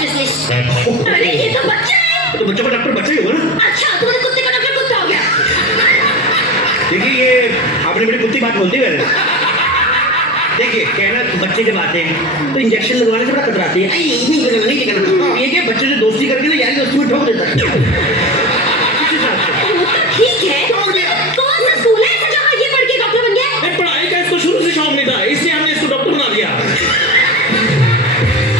Business. अरे ये तो बच्चा है। तो बच्चों का डॉक्टर बच्चा ही होगा ना। अच्छा तुम्हारे कुत्ते का डॉक्टर कुत्ता हो गया। देखिए ये आपने बड़ी कुत्ती बात बोलती है। देखिए कहना बच्चे जब आते हैं तो इंजेक्शन लगवाने से बड़ा कतराती है। नहीं करना ये क्या बच्चे से दोस्ती करके ना यार दोस्ती में ठोक देता है। ठीक है कौन सा स्कूल है ऐसा जहाँ ये पढ़ के डॉक्टर बन गया? पढ़ाई का इसको शुरू से शौक नहीं था, इसलिए हमने इसको डॉक्टर बना दिया।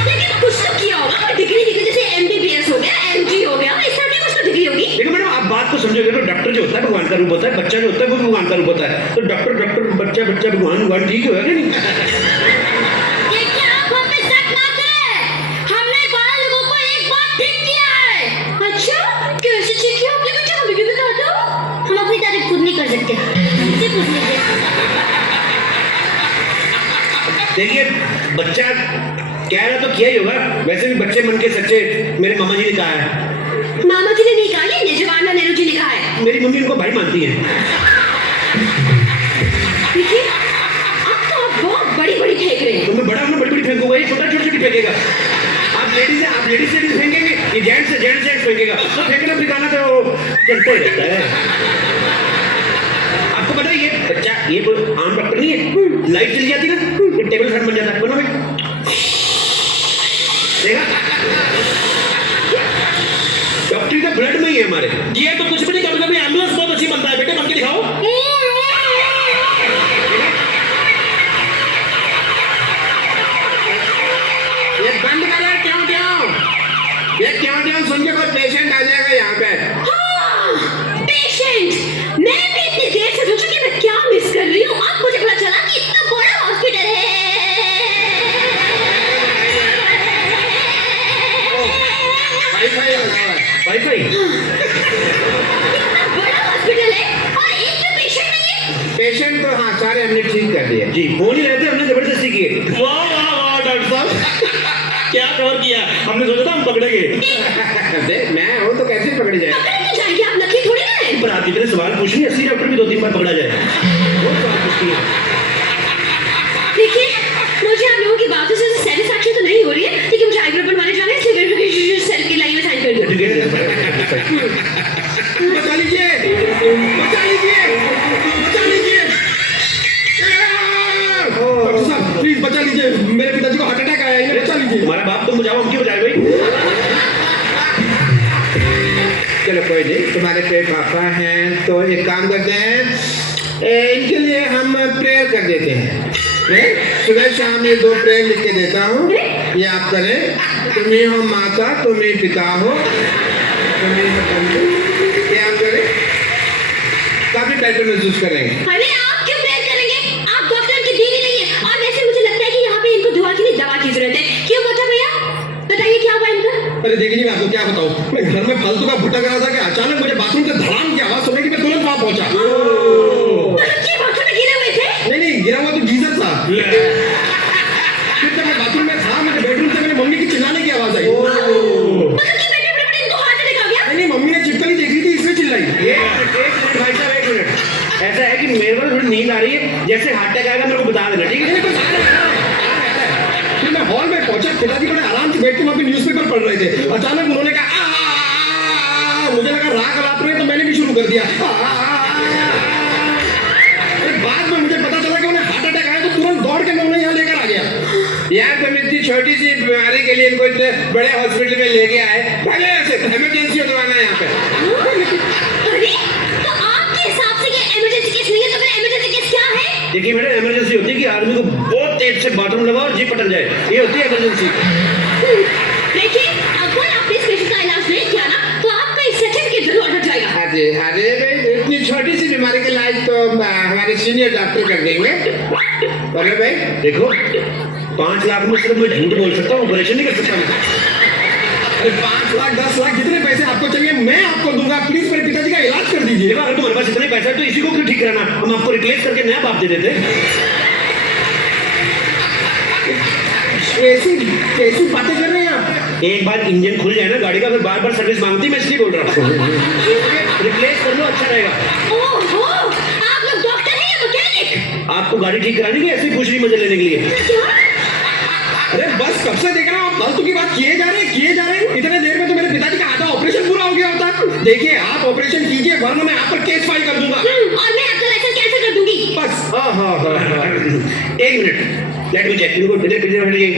लेकिन कुछ तो किया होगा, डिग्री जैसे MBBS हो गया, MD हो गया, इस तरह की कुछ तो डिग्री होगी। देखो मैडम आप बात को समझोगे तो डॉक्टर जो होता है भगवान का रूप होता है, बच्चा जो होता है वो भी भगवान का रूप होता है। तो डॉक्टर बच्चा भगवान ठीक होगा नहीं? ये क्या आप हम पे शक ना करें, हमने 12 लोगों को एक बार ठीक किया है। अच्छा कैसे ठीक किया आपने बेटा, हमें भी बता दो। हम अपनी तारीफ खुद नहीं कर सकते, हमसे पूछ लीजिए। देखिए बच्चा कह रहा तो किया ही होगा, वैसे भी बच्चे मन के सच्चे मेरे मामा जी ने कहा है। मामा जी ने नहीं कहा, ये जवाहरलाल नेहरू जी ने कहा है। मेरी मम्मी उनको भाई मानती है। देखिए अब तो आप बहुत बड़ी फेंक रहे हैं। तो मैं बड़ा हूं, बड़ी फेंकूंगा, ये छोटा छोटी फेंकेगा। आप लेडीज फेंकेंगे, ये जेंट्स फेंकेगा। तो फेंकना फिकाना तो चलता ही रहता है। आपको पता है ये बच्चा ये कोई आम डॉक्टर नहीं है। लाइट चली जाती ना ये टेबल फैन बन जाता है। बोलो भाई देखा डॉक्टरी का ब्लड में ही है हमारे। ये तो कुछ भी नहीं, कभी कभी एम्बुलेंस बहुत अच्छी बनता है। बेटे बन के दिखाओ। ये बंद करो, क्यों सुन के कोई पेशेंट आ जाएगा यहाँ पे। पेशेंट, मैं भी इतनी देर से सोचूं कि मैं क्या मिस कर रही हूँ। अब मुझे पता चला कि इतना बड़ा हॉस्पिटल है। वाईफाई लगा हुआ है। वाईफाई इतना बड़ा हॉस्पिटल है और एक भी पेशेंट नहीं है। पेशेंट तो हाँ सारे हमने ठीक कर दिए। जी फोन ही रहते हमने जबरदस्ती किए। वाह वाह वाह डॉक्टर साहब क्या कवर किया, हमने सोचा था हम पकड़ेंगे। देख मैं हूँ तो कैसे पकड़ जाए। पकड़ नहीं जाएंगे, आप नकली थोड़ी ना हैं। पर आप इतने सवाल पूछ रही हैं, असली डॉक्टर भी 2-3 बार पकड़ा जाए। बहुत सवाल पूछती है। देखिए मुझे आप लोगों की बातों से सेटिस्फैक्शन तो नहीं हो रही है, लेकिन मुझे आईब्रो बनवाने जाना है, इसलिए वेरिफिकेशन सेल की लाइन में साइन कर दो। बचा लीजिए, बचा लीजिए, बचा लीजिए। डॉक्टर साहब प्लीज बचा लीजिए, मेरे पिताजी को हार्ट अटैक आया है, बचा लीजिए। तुम्हारा बाप तुम बचाओ, हम क्यों बचाए भाई? चलो कोई नहीं, तुम्हारे पे पापा हैं तो एक काम करते हैं, इनके लिए हम प्रेयर कर देते हैं। प्रेयर सुबह शाम ये 2 प्रेयर लिख के देता हूँ, ये आप करें। तुम ही हो माता, तुम ही पिता हो, तुम ही हो बंधु। ये आप करें, काफी बेटर महसूस करेंगे। अरे आप क्यों प्रेयर करेंगे? आप डॉक्टर की बीवी नहीं है, और वैसे मुझे लगता है कि यहाँ पे इनको दुआ के लिए दवा की जरूरत है। क्यों मोटा भैया बताइए क्या हुआ इनका? अरे देखिए मैं आपको क्या बताऊँ, मैं घर में फालतू का भुट्टा कर रहा था कि अचानक मुझे बाथरूम से धड़ाम की आवाज सुनने की मैं तुरंत वहां पहुंचा। मतलब ये बाथरूम में गिरे हुए थे? नहीं गिरा हुआ तो गीजर था। फिर जब मैं बाथरूम में था, मुझे बेडरूम से मेरी मम्मी की चिल्लाने की आवाज आई। मतलब कि बेटे बेटे इनको हार्ट अटैक आ गया? नहीं मम्मी ने चिपकली देख रही थी इसलिए चिल्लाई। एक मिनट भाई साहब, 1 मिनट। ऐसा है कि मेरे को थोड़ी नींद आ रही है, जैसे हार्ट अटैक आएगा मेरे को बता देना, ठीक है? फिर मैं हॉल में पहुंचा, पिताजी बड़े आराम से बैठ के वहाँ पे न्यूज़पेपर पढ़ रहे थे। अचानक उन्होंने कहा मुझे लगा राग अलाप रहे, तो मैंने भी शुरू कर दिया। बाद में मुझे पता चला कि उन्हें हार्ट अटैक आया, तो तुरंत दौड़ के मैं उन्हें यहाँ लेकर आ गया। यार तुम इतनी छोटी सी बीमारी के लिए इनको इतने बड़े हॉस्पिटल में लेके आए, पहले ऐसे इमरजेंसी होना है यहाँ पे। अरे तो आपके हिसाब से ये इमरजेंसी केस नहीं है, तो फिर इमरजेंसी केस क्या है? देखिए मैडम इमरजेंसी होती है कि आदमी को बहुत तेज से बाथरूम लगा और जी पटक जाए, ये होती है इमरजेंसी। देखिए अगर आपने इस पेशेंट का इलाज नहीं किया ना, तो आपका इस सर्टिफिकेट जरूर हट जाएगा। अरे भाई इतनी छोटी सी बीमारी के इलाज तो हमारे सीनियर डॉक्टर कर देंगे। बोलो भाई। देखो 5 लाख में सिर्फ मैं झूठ बोल सकता हूँ, ऑपरेशन नहीं कर सकता मैं। अरे 5 लाख 10 लाख जितने पैसे आपको चाहिए मैं आपको दूंगा, प्लीज मेरे पिताजी का इलाज कर दीजिए। देखो अगर तुम्हारे पास इतने पैसा है तो इसी को क्यों ठीक कराना, हम आपको रिप्लेस करके नया बाप दे देते। कैसी बातें कर रहे हैं आप? एक बार इंजन खुल जाए ना गाड़ी का, फिर बार बार सर्विस मांगती है, मैं इसलिए बोल रहा हूँ। रिप्लेस कर लो, अच्छा रहेगा। ओहो आप लोग डॉक्टर हैं या मैकेनिक? आपको गाड़ी ठीक करानी है, ऐसे ही पूछ रही मजे लेने के लिए? अरे बस कब से देख रहा हूँ आप फालतू की बात किए जा रहे हैं। इतने देर में तो मेरे पिताजी का आधा ऑपरेशन पूरा हो गया होता। देखिए आप ऑपरेशन कीजिए वरना मैं आप पर केस फाइल कर दूंगा। और मैं आपका लाइसेंस कैंसिल कर दूंगी। बस हाँ। एक मिनट लेट मी चेक। इनको पीछे आइए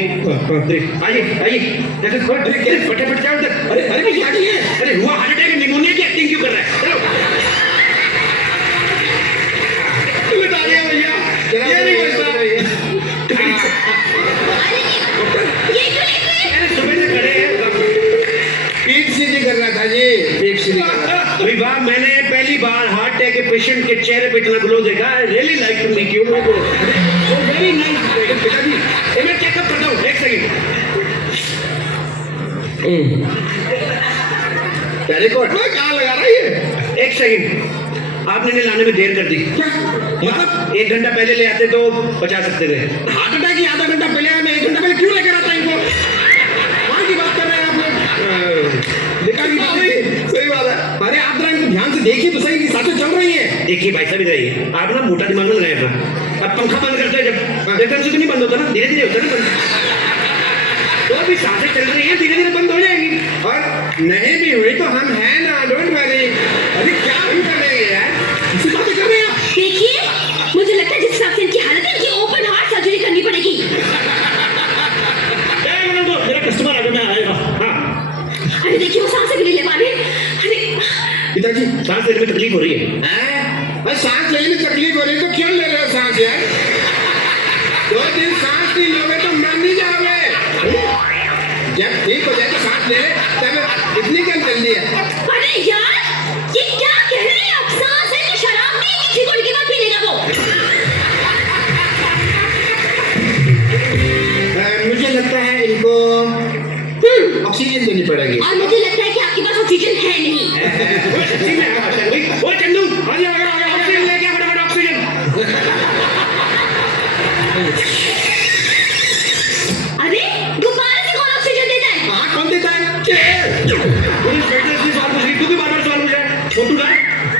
जैसे फटाफट जाओ उधर। अरे पिताजी है। अरे हुआ हार्ट अटैक निमोनिया की एक्टिंग क्यों कर रहा है? चलो बता दिया भैया ये नहीं बचता। अरे ये क्यों लेट हुए? अरे सुबह से खड़े हैं। पीठ सीधी कर रहा था जी, पीठ सीधी कर रहा था। अभी बार मैंने पहली बार हार्ट अटैक के पेशेंट के चेहरे पे इतना ग्लो देखा। I really like to meet you. Very nice पिताजी। मैं चेकअप करता हूँ एक सेकंड। टेलीकोट में कहाँ लगा रहा है ये? एक सेकंड। आपने इन्हें लाने में देर कर दी। मतलब 1 घंटा पहले ले आते तो बचा सकते थे। हार्ट अटैक ही आधा घंटा पहले आया, मैं 1 घंटा पहले क्यों लेकर आता इनको? कहाँ की बात कर रहे हैं आप लोग? बेकार की बात नहीं। सही बात है। अरे आप जरा इनको ध्यान से देखिए तो सही कि सांसें चल रही हैं। देखिए भाई साहब इधर आइए। आप ना मोटा दिमाग में लगाए अपना। अब पंखा बंद करते हैं जब एकदम से तो नहीं बंद होता ना, धीरे धीरे होता है ना बंद। तो अभी सांसें चल रही हैं, धीरे धीरे बंद हो जाएगी। और नहीं भी हुई तो हम हैं ना, डोंट वरी। अरे क्या हम करेंगे यार। इसी बातें कर रहे हैं आप? देखिए मुझे लगता है जिस हिसाब से इनकी हालत है इनकी ओपन हार्ट सर्जरी करनी पड़ेगी। मेरा कस्टमर आगे में आएगा। हाँ अरे देखिए वो सांसें भी नहीं ले पा रहे। अरे पिताजी सांस लेने में तकलीफ हो रही है। हैं? और सांस लेने में तकलीफ हो रही है तो क्यों ले रहे हो सांस यार? 2 दिन सांस नहीं लोगे तो मर नहीं जाओगे। जब ठीक हो जाए तो सांस ले ले। तब इतनी क्या जल्दी है? अरे यार ये क्या कह रहे हैं आप? सांस है तो शराब नहीं कि ठीक होने के बाद पी लेगा वो। मुझे लगता है इनको ऑक्सीजन देनी पड़ेगी। और मुझे लगता है कि आपके पास ऑक्सीजन है नहीं। वो सच्ची में है अच्छा भाई। वो चंदू आ जा ऑक्सीजन लेके आ फटाफट ऑक्सीजन। अरे गुब्बारे से कौन ऑक्सीजन देता है? हाँ कौन देता है? पुलिस इंस्पेक्टर से सवाल पूछ रही, तू भी बार-बार सवाल पूछ रहा है। फोटो का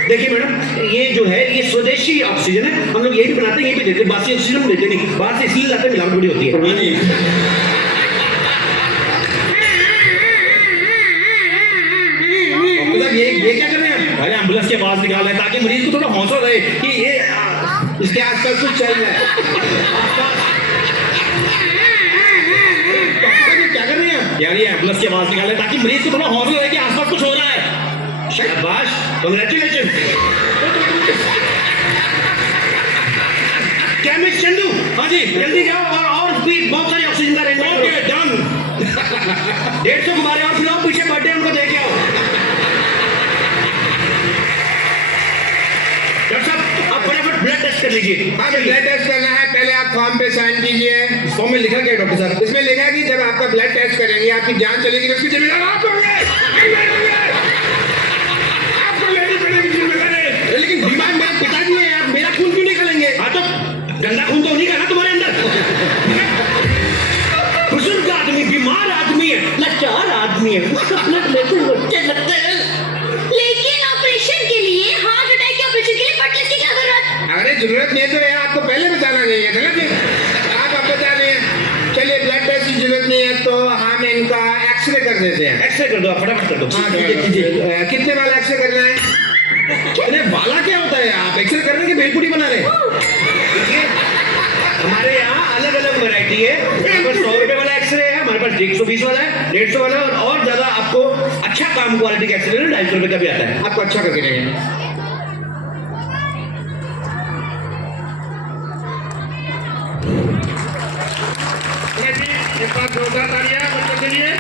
देखिए मैडम ये जो है ये स्वदेशी ऑक्सीजन है। हम लोग यही बनाते हैं, यही पे देते हैं। बासी ऑक्सीजन हम देते नहीं, बाहर से इसलिए लाते हैं, मिलावट बड़ी होती है। मतलब ये क्या कर रहे हैं आप? अरे एम्बुलेंस की आवाज निकाल रहे हैं ताकि मरीज को थोड़ा हौसला रहे कि ये इसके आसपास कुछ चल रहा है। डॉक्टर क्या कर रहे हैं आप? यार ये एम्बुलेंस की आवाज निकाल रहे हैं ताकि मरीज को थोड़ा हौसला रहे कि आसपास कुछ हो रहा है। शाबाश, कांग्रेचुलेशन। केमिस्ट चंदू, हाँ जी जल्दी जाओ और भी बहुत सारी ऑक्सीजन का अरेंजमेंट करो। Okay done. 150 गुब्बारे और फिर पीछे बर्थडे उनको दे के आओ। डॉक्टर साहब आप फटाफट ब्लड टेस्ट कर लीजिए। हाँ तो ब्लड टेस्ट करना है, पहले आप फॉर्म पे साइन कीजिए। फॉर्म में लिखा क्या है डॉक्टर साहब? इसमें लिखा है कि जब आपका ब्लड टेस्ट करेंगे आपकी जान चलेगी तो उसकी जिम्मेदार आप होंगे। आपको लेनी पड़ेगी जिम्मेदारी। लेकिन बीमार मेरे पिताजी हैं, आप मेरा खून क्यों निकालेंगे? हाँ तो गंदा खून तो उन्हीं का ना तुम्हारे अंदर। बुजुर्ग आदमी, बीमार आदमी है, लाचार आदमी है, उसका ब्लड लेते हुए अच्छे लगते हैं। लेकिन ऑपरेशन के लिए हार्ट अटैक के ऑपरेशन के लिए ब्लड टेस्ट की क्या जरूरत? अरे जरूरत नहीं तो है, आपको पहले बताना चाहिए था ना फिर। आप बता रहे हैं। चलिए ब्लड टेस्ट की जरूरत नहीं है तो हम इनका एक्सरे कर देते हैं। एक्सरे कर दो आप, फटाफट कर दो। हाँ कीजिए। कितने वाला एक्सरे करना है? अरे वाला क्या होता है? आप एक्सरे करने की भेलपुरी बना रहे हैं? देखिए, हमारे यहाँ अलग अलग वैरायटी है। हमारे पास 100 रुपए वाला एक्सरे है, हमारे पास 120 वाला है, 150 वाला है, और ज्यादा आपको अच्छा काम क्वालिटी का एक्सरे 250 रुपए का भी आता है। आपको अच्छा करके देंगे। एक बार जोरदार तालियां बच्चों के लिए।